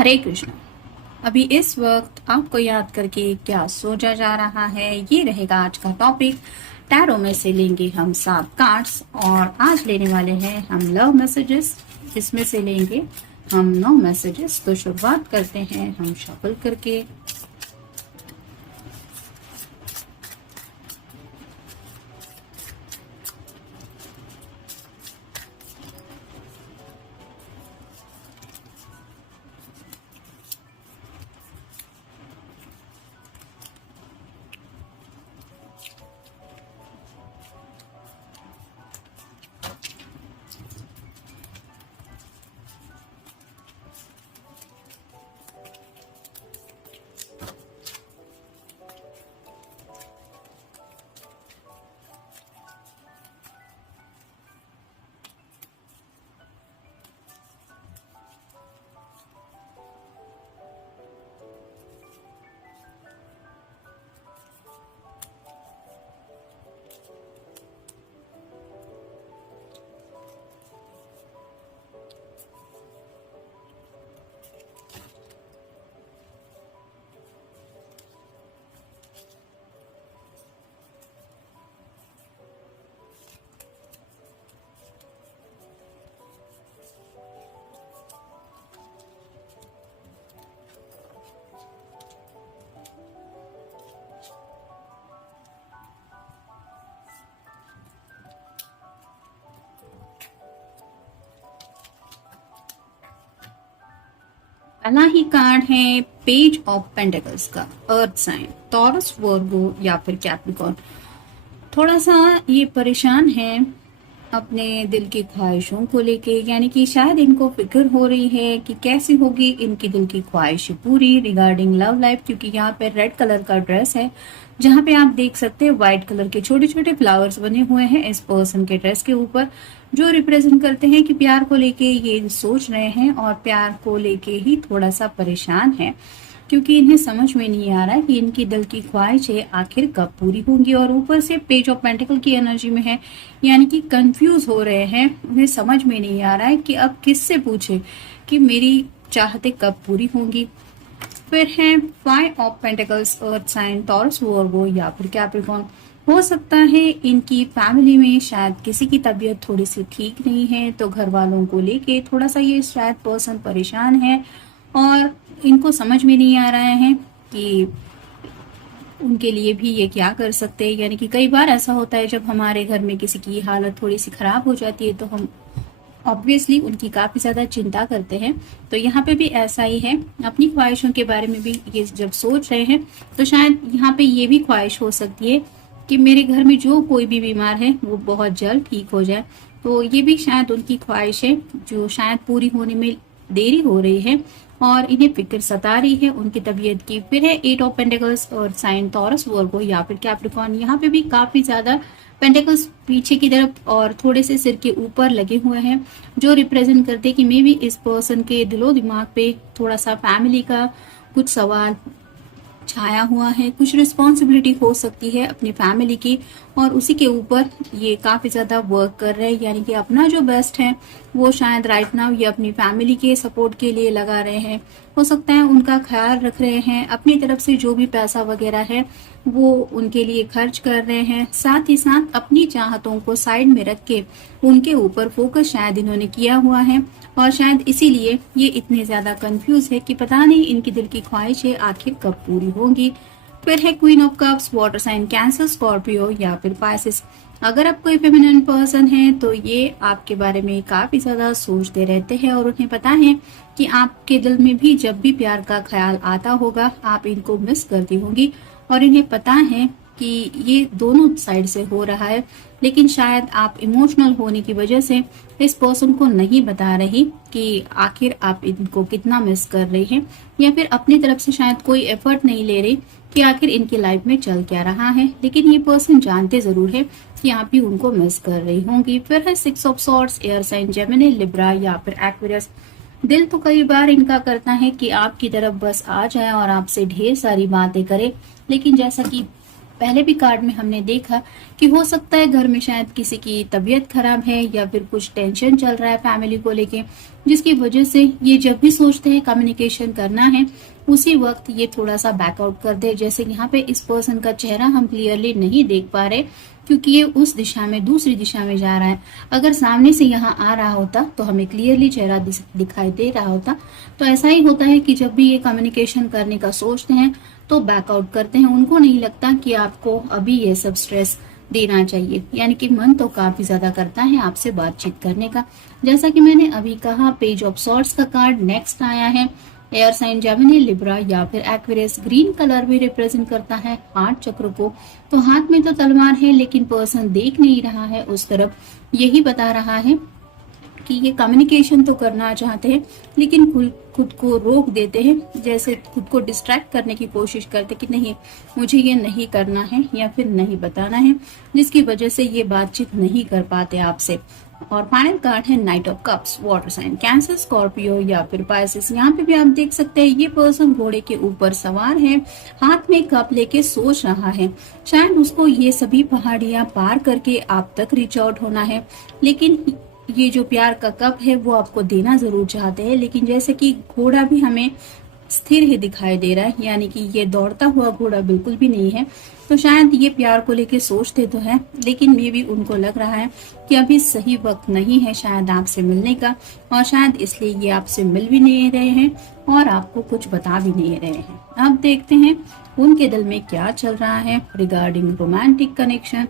हरे कृष्ण। अभी इस वक्त आपको याद करके क्या सोचा जा रहा है, ये रहेगा आज का टॉपिक। टैरो में से लेंगे हम 7 कार्ड्स और आज लेने वाले हैं हम लव मैसेजेस। इसमें से लेंगे हम 9 मैसेजेस। तो शुरुआत करते हैं हम शफल करके। पहला ही कार्ड है पेज ऑफ पेंटिकल्स का, अर्थ साइन, टॉरस, वर्गो या फिर कैप्रिकॉर्न। थोड़ा सा ये परेशान है अपने दिल की ख्वाहिशों को लेके, यानी कि शायद इनको फिक्र हो रही है कि कैसे होगी इनकी दिल की ख्वाहिश पूरी रिगार्डिंग लव लाइफ। क्योंकि यहाँ पे रेड कलर का ड्रेस है, जहाँ पे आप देख सकते हैं व्हाइट कलर के छोटे छोटे फ्लावर्स बने हुए हैं इस पर्सन के ड्रेस के ऊपर, जो रिप्रेजेंट करते हैं कि प्यार को लेके ये सोच रहे हैं और प्यार को लेके ही थोड़ा सा परेशान है। क्योंकि इन्हें समझ में नहीं आ रहा है कि इनकी दिल की ख्वाहिशें आखिर कब पूरी होंगी। और ऊपर से पेज ऑफ पेंटिकल की एनर्जी में है, यानी कि कंफ्यूज हो रहे हैं। उन्हें समझ में नहीं आ रहा है कि अब किससे पूछे कि मेरी चाहते कब पूरी होंगी। फिर है 5 of pentacles, earth sign, Taurus, Virgo या फिर कैप्रिकॉर्न। हो सकता है इनकी फैमिली में शायद किसी की तबीयत थोड़ी सी ठीक नहीं है, तो घर वालों को लेके थोड़ा सा ये शायद पर्सन परेशान है और इनको समझ में नहीं आ रहा है कि उनके लिए भी ये क्या कर सकते हैं। यानी कि कई बार ऐसा होता है जब हमारे घर में किसी की हालत थोड़ी सी खराब हो जाती है तो हम ऑब्वियसली उनकी काफी ज्यादा चिंता करते हैं। तो यहाँ पे भी ऐसा ही है, अपनी ख्वाहिशों के बारे में भी ये जब सोच रहे हैं तो शायद यहाँ पे ये भी ख्वाहिश हो सकती है कि मेरे घर में जो कोई भी बीमार है वो बहुत जल्द ठीक हो जाए। तो ये भी शायद उनकी ख्वाहिश है जो शायद पूरी होने में देरी हो रही है और इन्हें फिक्र सता रही है उनकी तबीयत की। फिर है 8 ऑफ पेंटिकल्स और साइन, टॉरस, वर्गो या फिर कैप्रिकॉर्न। यहाँ पे भी काफी ज्यादा पेंटिकल्स पीछे की तरफ और थोड़े से सिर के ऊपर लगे हुए हैं, जो रिप्रेजेंट करते हैं कि मे बी इस पर्सन के दिलो दिमाग पे थोड़ा सा फैमिली का कुछ सवाल छाया हुआ है, कुछ रिस्पॉन्सिबिलिटी हो सकती है अपनी फैमिली की और उसी के ऊपर ये काफी ज्यादा वर्क कर रहे हैं। यानी कि अपना जो बेस्ट है वो शायद राइट नाउ ये अपनी फैमिली के सपोर्ट के लिए लगा रहे हैं। हो सकता है उनका ख्याल रख रहे हैं, अपनी तरफ से जो भी पैसा वगैरह है वो उनके लिए खर्च कर रहे हैं। साथ ही साथ अपनी चाहतों को साइड में रख के उनके ऊपर फोकस शायद इन्होंने किया हुआ है और शायद इसीलिए ये इतने ज्यादा कंफ्यूज है कि पता नहीं इनकी दिल की ख्वाहिशें आखिर कब पूरी होंगी। फिर है queen of cups, water sign, Cancer, Scorpio या फिर पाइसेस। अगर आप कोई फेमिनिन पर्सन है तो ये आपके बारे में काफी ज्यादा सोचते रहते हैं और उन्हें पता है कि आपके दिल में भी जब भी प्यार का ख्याल आता होगा आप इनको मिस करती होंगी। और इन्हें पता है कि ये दोनों साइड से हो रहा है, लेकिन शायद आप इमोशनल होने की वजह से इस पर्सन को नहीं बता रही कि आखिर आप इनको कितना मिस कर रही हैं, या फिर अपनी तरफ से शायद कोई एफर्ट नहीं ले रही कि आखिर इनकी लाइफ में चल क्या रहा है। लेकिन ये पर्सन जानते जरूर है कि आप भी उनको मिस कर रही होंगी। फिर है 6 of swords, air sign, Gemini, Libra या फिर एक्वेरियस। दिल तो कई बार इनका करता है कि आपकी तरफ बस आ जाए और आपसे ढेर सारी बातें करे, लेकिन जैसा कि पहले भी कार्ड में हमने देखा कि हो सकता है घर में शायद किसी की तबीयत खराब है या फिर कुछ टेंशन चल रहा है फैमिली को लेके, जिसकी वजह से ये जब भी सोचते हैं कम्युनिकेशन करना है उसी वक्त ये थोड़ा सा बैकआउट कर दे। जैसे यहाँ पे इस पर्सन का चेहरा हम क्लियरली नहीं देख पा रहे क्योंकि ये उस दिशा में दूसरी दिशा में जा रहा है। अगर सामने से यहाँ आ रहा होता तो हमें क्लियरली चेहरा दिखाई दे रहा होता। तो ऐसा ही होता है कि जब भी ये कम्युनिकेशन करने का सोचते हैं तो बैकआउट करते हैं। उनको नहीं लगता कि आपको अभी ये सब स्ट्रेस देना चाहिए, यानी कि मन तो काफी ज्यादा करता है आपसे बातचीत करने का। जैसा कि मैंने अभी कहा, पेज ऑफ सॉर्ड्स का कार्ड नेक्स्ट आया है। एयर साइन जेमिनी, लिब्रा या फिर एक्वेरियस। ग्रीन कलर भी रिप्रेजेंट करता है हार्ट चक्र को। तो हाथ में तो तलवार है लेकिन पर्सन देख नहीं रहा है उस तरफ। यही बता रहा है कि ये कम्युनिकेशन तो करना चाहते हैं लेकिन खुद को रोक देते हैं, जैसे खुद को डिस्ट्रैक्ट करने की कोशिश करते कि नहीं मुझे ये नहीं करना है या फिर नहीं बताना है, जिसकी वजह से ये बातचीत नहीं कर पाते आपसे। और फाइनल कार्ड है knight of cups, water sign, Cancer, Scorpio या फिर पाइसेस। यहाँ पे भी आप देख सकते हैं ये पर्सन घोड़े के ऊपर सवार है, हाथ में कप लेके सोच रहा है। शायद उसको ये सभी पहाड़ियां पार करके आप तक रीच आउट होना है, लेकिन ये जो प्यार का कप है वो आपको देना जरूर चाहते हैं। लेकिन जैसे कि घोड़ा भी हमें स्थिर ही दिखाई दे रहा है, यानी कि ये दौड़ता हुआ घोड़ा बिल्कुल भी नहीं है। तो शायद ये प्यार को लेके सोचते तो है लेकिन ये भी उनको लग रहा है कि अभी सही वक्त नहीं है शायद आपसे मिलने का, और शायद इसलिए ये आपसे मिल भी नहीं रहे हैं और आपको कुछ बता भी नहीं रहे हैं। अब देखते हैं उनके दिल में क्या चल रहा है regarding romantic connection.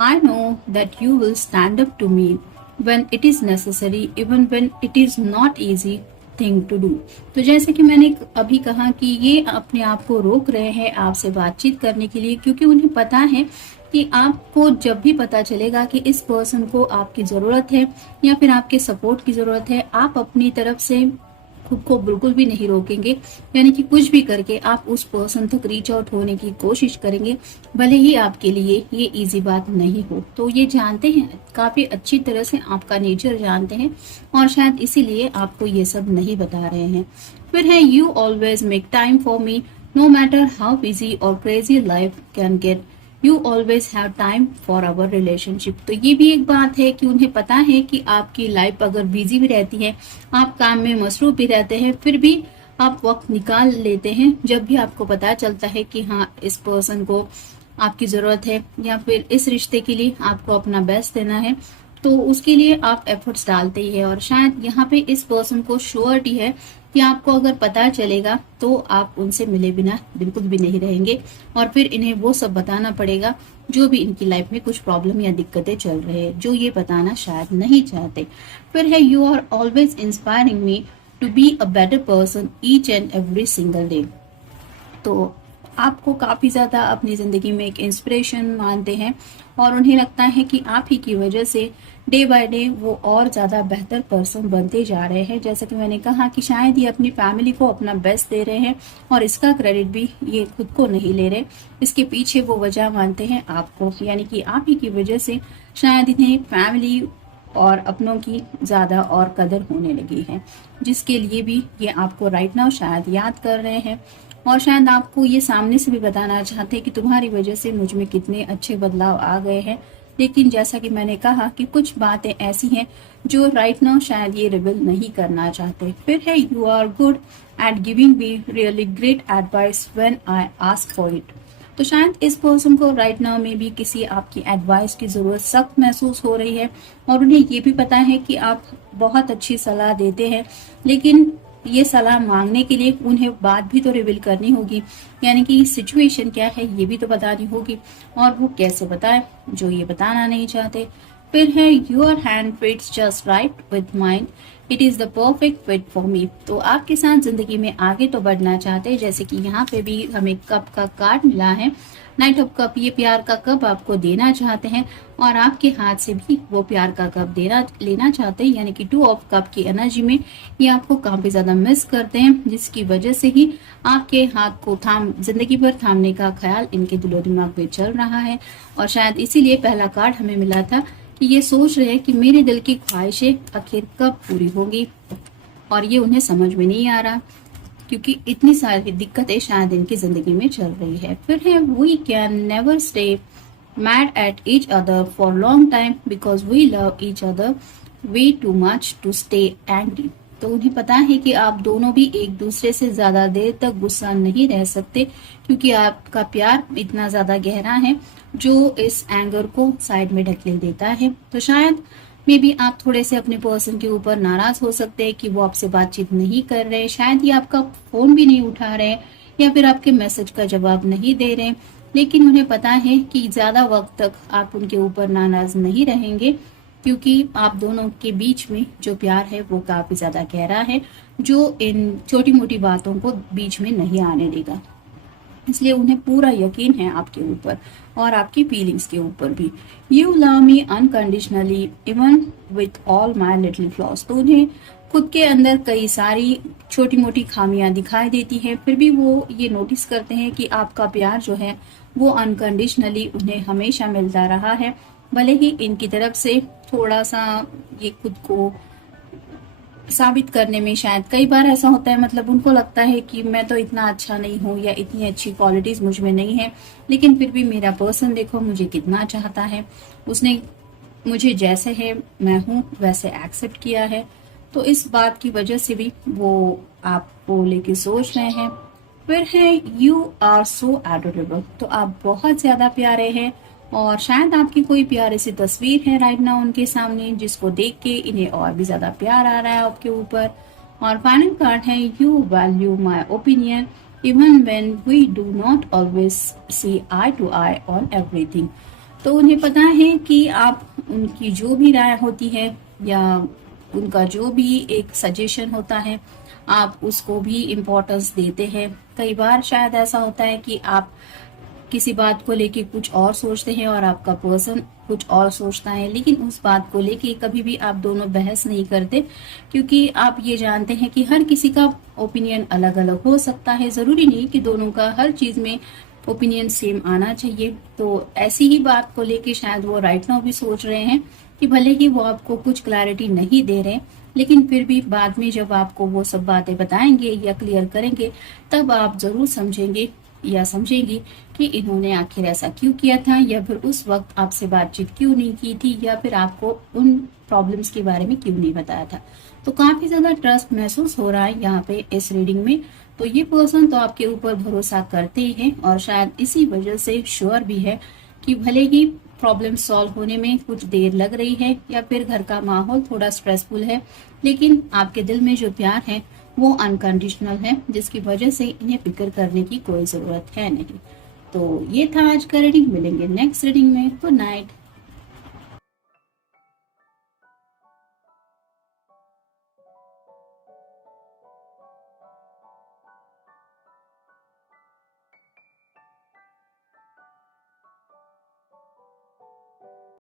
I know that you will stand up to me when it is necessary even when it is not easy thing to do। तो जैसे कि मैंने अभी कहा कि ये अपने आप को रोक रहे हैं आपसे बातचीत करने के लिए, क्योंकि उन्हें पता है कि आपको जब भी पता चलेगा कि इस पर्सन को आपकी जरूरत है या फिर आपके सपोर्ट की जरूरत है, आप अपनी तरफ से खुद को बिल्कुल भी नहीं रोकेंगे, यानी कि कुछ भी करके आप उस पर्सन तक रीच आउट होने की कोशिश करेंगे, भले ही आपके लिए ये इजी बात नहीं हो। तो ये जानते हैं, काफी अच्छी तरह से आपका नेचर जानते हैं और शायद इसीलिए आपको ये सब नहीं बता रहे हैं। फिर है you always make time for me no matter how busy और crazy life can get, you always have time for our relationship. तो ये भी एक बात है कि उन्हें पता है कि आपकी लाइफ अगर बिजी भी रहती है, आप काम में मसरूफ भी रहते हैं, फिर भी आप वक्त निकाल लेते हैं जब भी आपको पता चलता है कि हाँ इस पर्सन को आपकी जरूरत है या फिर इस रिश्ते के लिए आपको अपना बेस्ट देना है, तो उसके लिए आप एफर्ट्स डालते ही है। और शायद यहाँ पे इस पर्सन को श्योरिटी है कि आपको अगर पता चलेगा तो आप उनसे मिले बिना बिल्कुल भी नहीं रहेंगे और फिर इन्हें वो सब बताना पड़ेगा जो भी इनकी लाइफ में कुछ प्रॉब्लम या दिक्कतें चल रहे हैं, जो ये बताना शायद नहीं चाहते। फिर है you are always inspiring me to be a better person each and every single day. तो आपको काफी ज्यादा अपनी जिंदगी में एक इंस्पिरेशन मानते हैं और उन्हें लगता है कि आप ही की वजह से डे बाय डे वो और ज्यादा बेहतर पर्सन बनते जा रहे हैं। जैसा कि मैंने कहा कि शायद ये अपनी फैमिली को अपना बेस्ट दे रहे हैं और इसका क्रेडिट भी ये खुद को नहीं ले रहे, इसके पीछे वो वजह मानते हैं आपको, यानी कि आप ही की वजह से शायद इन्हें फैमिली और अपनों की ज्यादा और कदर होने लगी है, जिसके लिए भी ये आपको राइट नाउ शायद याद कर रहे हैं और शायद आपको ये सामने से भी बताना चाहते हैं कि तुम्हारी वजह से मुझ में कितने अच्छे बदलाव आ गए हैं। लेकिन जैसा कि मैंने कहा कि कुछ बातें ऐसी हैं जो राइट नाउ शायद ये रिवील नहीं करना चाहते। फिर है you are good at giving me really great advice when I ask for it. तो शायद इस पर्सन को राइट नाउ में भी किसी आपकी एडवाइस की जरूरत सख्त महसूस हो रही है और उन्हें ये भी पता है कि आप बहुत अच्छी सलाह देते हैं, लेकिन ये सलाह मांगने के लिए उन्हें बात भी तो रिवील करनी होगी, यानी कि सिचुएशन क्या है ये भी तो बतानी होगी और वो कैसे बताए जो ये बताना नहीं चाहते। फिर है your hand fits just right with mind, it is the perfect fit for me. तो आपके साथ जिंदगी में आगे तो बढ़ना चाहते हैं, जैसे कि यहाँ पे भी हमें कप का कार्ड मिला है, नाइट ऑफ कप। ये प्यार का कप आपको देना चाहते हैं और आपके हाथ से भी वो प्यार का कप लेना चाहते हैं, यानी कि टू ऑफ कप की एनर्जी में ये आपको काफी ज्यादा मिस करते हैं, जिसकी वजह से ही आपके हाथ को जिंदगी भर थामने का ख्याल इनके दिलो दिमाग में चल रहा है। और शायद इसीलिए पहला कार्ड हमें मिला था कि ये सोच रहे हैं कि मेरे दिल की ख्वाहिशें आखिर कब पूरी होंगी और ये उन्हें समझ में नहीं आ रहा। क्योंकि इतनी सारी दिक्कतें शायद इनकी जिंदगी में चल रही है। फिर है we can never stay mad at each other for long time because we love each other way too much to stay angry. तो उन्हें पता है कि आप दोनों भी एक दूसरे से ज्यादा देर तक गुस्सा नहीं रह सकते, क्योंकि आपका प्यार इतना ज्यादा गहरा है जो इस एंगर को साइड में ढकेल देता है। तो शायद मे बी आप थोड़े से अपने पर्सन के ऊपर नाराज हो सकते हैं कि वो आपसे बातचीत नहीं कर रहे, शायद ये आपका फोन भी नहीं उठा रहे या फिर आपके मैसेज का जवाब नहीं दे रहे। लेकिन उन्हें पता है कि ज्यादा वक्त तक आप उनके ऊपर नाराज नहीं रहेंगे, क्योंकि आप दोनों के बीच में जो प्यार है वो काफी ज्यादा गहरा है, जो इन छोटी मोटी बातों को बीच में नहीं आने देगा। इसलिए उन्हें पूरा यकीन है आपके ऊपर और आपकी फीलिंग्स के ऊपर भी। You love me unconditionally even with all my little flaws. तो उन्हें खुद के अंदर कई सारी छोटी मोटी खामियां दिखाई देती हैं, फिर भी वो ये नोटिस करते हैं कि आपका प्यार जो है वो अनकंडीशनली उन्हें हमेशा मिलता रहा है। भले ही इनकी तरफ से थोड़ा सा ये खुद को साबित करने में शायद कई बार ऐसा होता है, मतलब उनको लगता है कि मैं तो इतना अच्छा नहीं हूँ या इतनी अच्छी क्वालिटीज मुझ में नहीं है, लेकिन फिर भी मेरा पर्सन देखो मुझे कितना चाहता है, उसने मुझे जैसे है मैं हूँ वैसे एक्सेप्ट किया है। तो इस बात की वजह से भी वो आपको लेके सोच रहे हैं। फिर है यू आर सो एडोरेबल। तो आप बहुत ज्यादा प्यारे हैं और शायद आपकी कोई प्यारी सी तस्वीर है राइट नाउ उनके सामने, जिसको देख के इन्हें और भी ज्यादा प्यार आ रहा है आपके ऊपर। और फाइनल कार्ड है you value my opinion even when we do not always see eye to eye on everything. तो उन्हें पता है कि आप उनकी जो भी राय होती है या उनका जो भी एक सजेशन होता है आप उसको भी इम्पोर्टेंस देते हैं। कई बार शायद ऐसा होता है कि आप किसी बात को लेके कुछ और सोचते हैं और आपका पर्सन कुछ और सोचता है, लेकिन उस बात को लेके कभी भी आप दोनों बहस नहीं करते, क्योंकि आप ये जानते हैं कि हर किसी का ओपिनियन अलग अलग हो सकता है। जरूरी नहीं कि दोनों का हर चीज में ओपिनियन सेम आना चाहिए। तो ऐसी ही बात को लेके शायद वो राइट नाउ भी सोच रहे हैं कि भले ही वो आपको कुछ क्लैरिटी नहीं दे रहे, लेकिन फिर भी बाद में जब आपको वो सब बातें बताएंगे या क्लियर करेंगे तब आप जरूर समझेंगे या समझेंगी कि इन्होंने आखिर ऐसा क्यों किया था, या फिर उस वक्त आपसे बातचीत क्यों नहीं की थी, या फिर आपको उन प्रॉब्लम्स के बारे में क्यों नहीं बताया था। तो काफी ज्यादा ट्रस्ट महसूस हो रहा है यहाँ पे इस रीडिंग में। तो ये पर्सन तो आपके ऊपर भरोसा करते ही हैं और शायद इसी वजह से श्योर भी है कि भले ही प्रॉब्लम सॉल्व होने में कुछ देर लग रही है या फिर घर का माहौल थोड़ा स्ट्रेसफुल है, लेकिन आपके दिल में जो प्यार है वो अनकंडीशनल है, जिसकी वजह से इन्हें फिक्र करने की कोई जरूरत है नहीं। तो ये था आज का रीडिंग। मिलेंगे नेक्स्ट रीडिंग में। Good night.